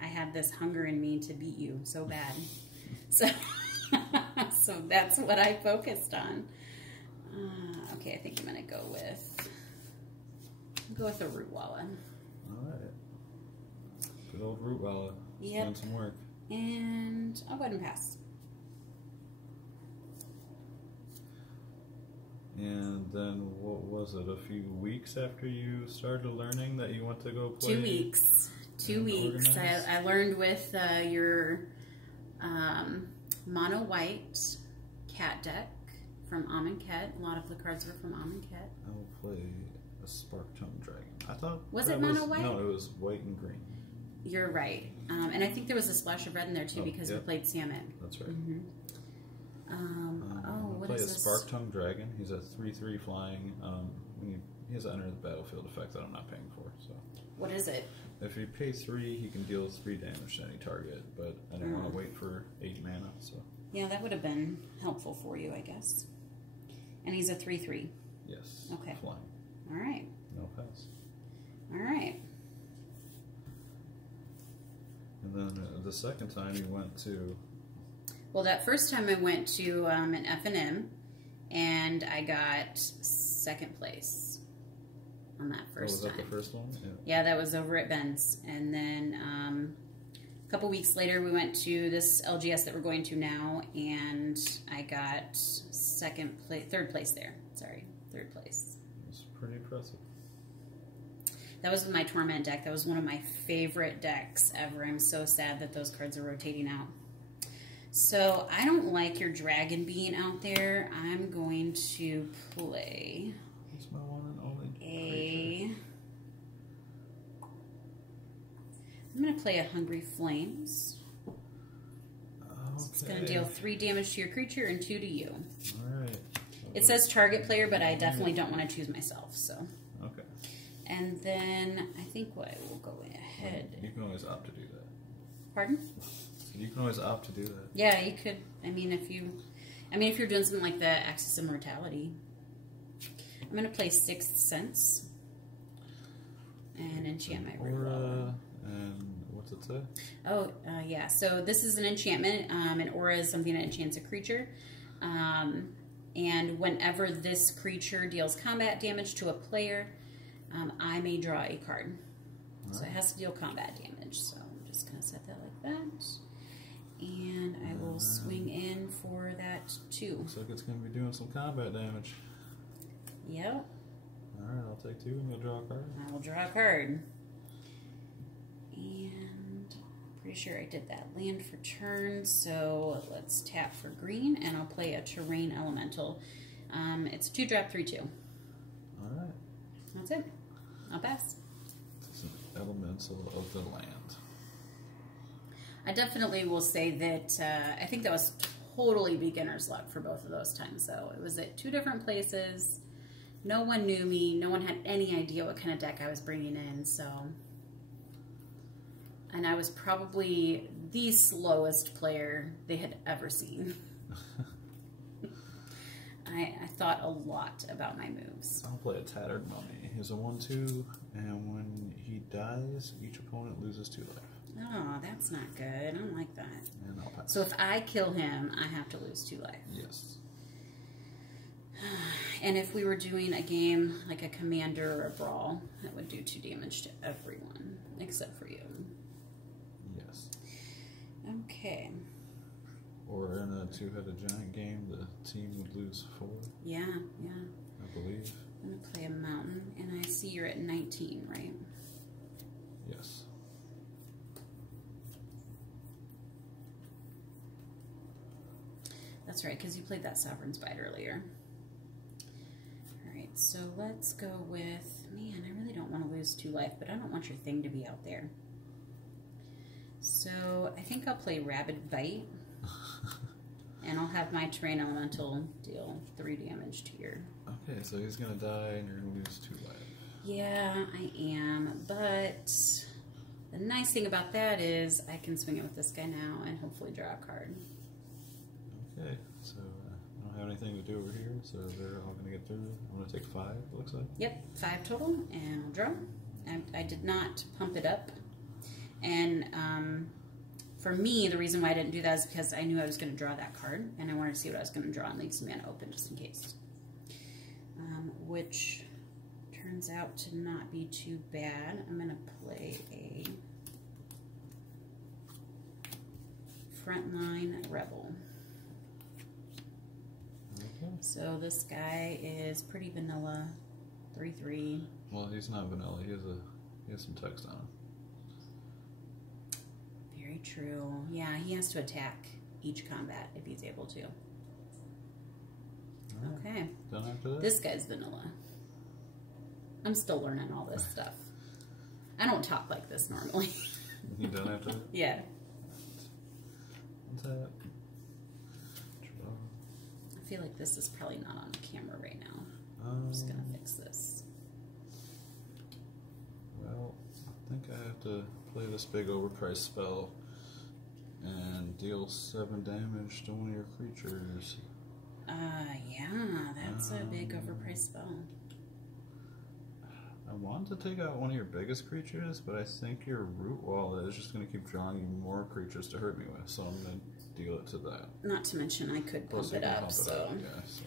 I have this hunger in me to beat you so bad. So, so that's what I focused on. Okay, I think I'm gonna go with a root wallet. All right. Good old root wallet. Yep. Doing some work. And I'll go ahead and pass. And then what was it? A few weeks after you started learning that you went to go play? 2 weeks. 2 weeks. I learned with your mono white cat deck from Ket. A lot of the cards were from Ket. I'll play a Spark Tongue Dragon. I thought was it mono white? No, it was white and green. You're right. And I think there was a splash of red in there too because we played Salmon. That's right. Mm-hmm. What is this? Play a Spark Tongue Dragon. He's a 3/3 flying. He has an enter the battlefield effect that I'm not paying for. So. What is it? If you pay 3, he can deal 3 damage to any target, but I didn't want to wait for 8 mana, so. Yeah, that would have been helpful for you, I guess. And he's a 3/3. Yes. Okay. Flying. All right. No pass. All right. And then the second time you went to... Well, that first time I went to an F&M, and I got 2nd place on that first time. Was that the first one? Yeah, that was over at Ben's. And then a couple weeks later, we went to this LGS that we're going to now, and I got 3rd place there. Sorry, 3rd place. It's pretty impressive. That was with my Torment deck. That was one of my favorite decks ever. I'm so sad that those cards are rotating out. So I don't like your dragon being out there. I'm going to play It's my one and only I'm going to play a Hungry Flames. Okay. It's going to deal 3 damage to your creature and 2 to you. Alright. It says target player, but I definitely don't want to choose myself. So. Okay. And then I think what I will go ahead. You can always opt to do that. Pardon? You can always opt to do that. Yeah, you could. If you're doing something like the Axis of Mortality. I'm going to play 6th Sense and enchant my Aura, and what's it say? Oh, yeah. So this is an enchantment. An aura is something that enchants a creature. And whenever this creature deals combat damage to a player, I may draw a card. All so it has to deal combat damage. So I'm just going to set that like that. And I will swing in for that 2. Looks like it's going to be doing some combat damage. Yep. Alright, I'll take 2 and you'll draw a card. I will draw a card. And pretty sure I did that land for turn, so let's tap for green, and I'll play a Terrain Elemental. It's 2-drop, 3/2. Alright. That's it. I'll pass. It's an elemental of the land. I definitely will say that I think that was totally beginner's luck for both of those times, though. It was at 2 different places. No one knew me. No one had any idea what kind of deck I was bringing in, so... And I was probably the slowest player they had ever seen. I thought a lot about my moves. I'll play a Tattered Mummy. He's a 1/2, and when he dies, each opponent loses 2 life. Oh, that's not good. I don't like that. And I'll pass. So if I kill him, I have to lose 2 life. Yes. And if we were doing a game like a commander or a brawl, that would do 2 damage to everyone, except for you. Yes. Okay. Or in a 2-headed giant game, the team would lose 4. Yeah, yeah. I believe. I'm going to play a mountain, and I see you're at 19, right? Yes. That's right, because you played that Sovereign's Bite earlier. Alright, so let's go with... Man, I really don't want to lose 2 life, but I don't want your thing to be out there. So, I think I'll play Rabid Bite. And I'll have my Terrain Elemental deal 3 damage to your... Okay, so he's going to die and you're going to lose 2 life. Yeah, I am, but the nice thing about that is I can swing it with this guy now and hopefully draw a card. Okay, so I don't have anything to do over here, so they're all going to get through. I'm going to take 5, it looks like. Yep, 5 total, and I'll draw. I did not pump it up And for me, the reason why I didn't do that is because I knew I was going to draw that card, and I wanted to see what I was going to draw and leave some mana open just in case. Which turns out to not be too bad. I'm going to play a Frontline Rebel. Okay. So this guy is pretty vanilla, 3/3. Well, he's not vanilla. He has some text on him. Very true. Yeah, he has to attack each combat if he's able to. Right. Okay. Done after that? This guy's vanilla. I'm still learning all this stuff. I don't talk like this normally. You done after that? Yeah. What's that? Draw. I feel like this is probably not on camera right now. I'm just going to fix this. Well, I think I have to play this big overpriced spell and deal 7 damage to one of your creatures. Yeah, that's a big overpriced spell. I want to take out one of your biggest creatures, but I think your Root Wallet is just going to keep drawing you more creatures to hurt me with, so I'm going to deal it to that. Not to mention I could pump it up, so. Yeah, so.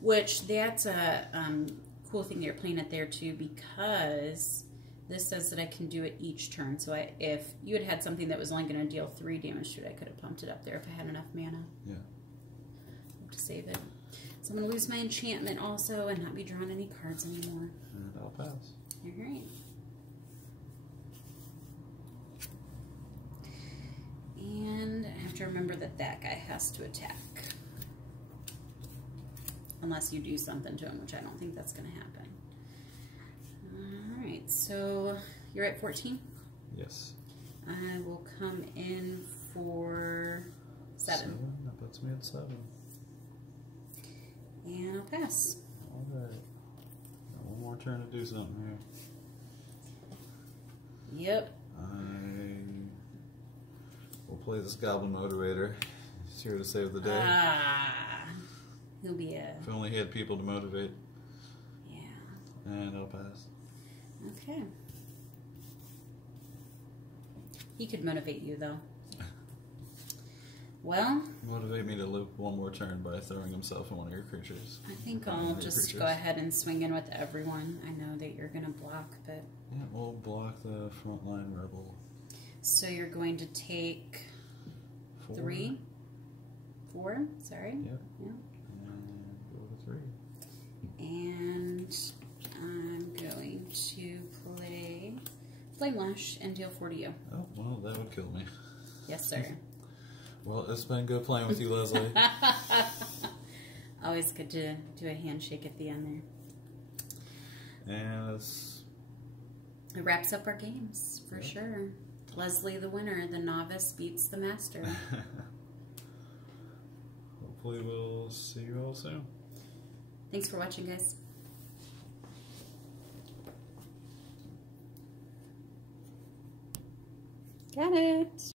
Which, that's a cool thing that you're playing it there too, because this says that I can do it each turn. So if you had something that was only going to deal 3 damage to it, I could have pumped it up there if I had enough mana. Yeah. To save it. So I'm going to lose my enchantment also and not be drawing any cards anymore. And I'll pass. Alright. And I have to remember that that guy has to attack. Unless you do something to him, which I don't think that's going to happen. Alright, so you're at 14? Yes. I will come in for 7. That puts me at 7. And I'll pass. Alright. Got one more turn to do something here. Yep. I will play this Goblin Motivator. He's here to save the day. He'll be a... If only he had people to motivate. Yeah. And I'll pass. Okay. He could motivate you, though. Well... Motivate me to live one more turn by throwing himself in one of your creatures. I think I'll just go ahead and swing in with everyone. I know that you're going to block, but... Yeah, we'll block the Frontline Rebel. So you're going to take... 4. 3? 4? Sorry. Yep. Yeah. And go to 3. And I'm going to play Flame Lash and deal 4 to you. Oh, well, that would kill me. Yes, sir. Well, it's been good playing with you, Leslie. Always good to do a handshake at the end there. And it wraps up our games, for sure. Leslie the winner. The novice beats the master. Hopefully we'll see you all soon. Thanks for watching, guys. Got it.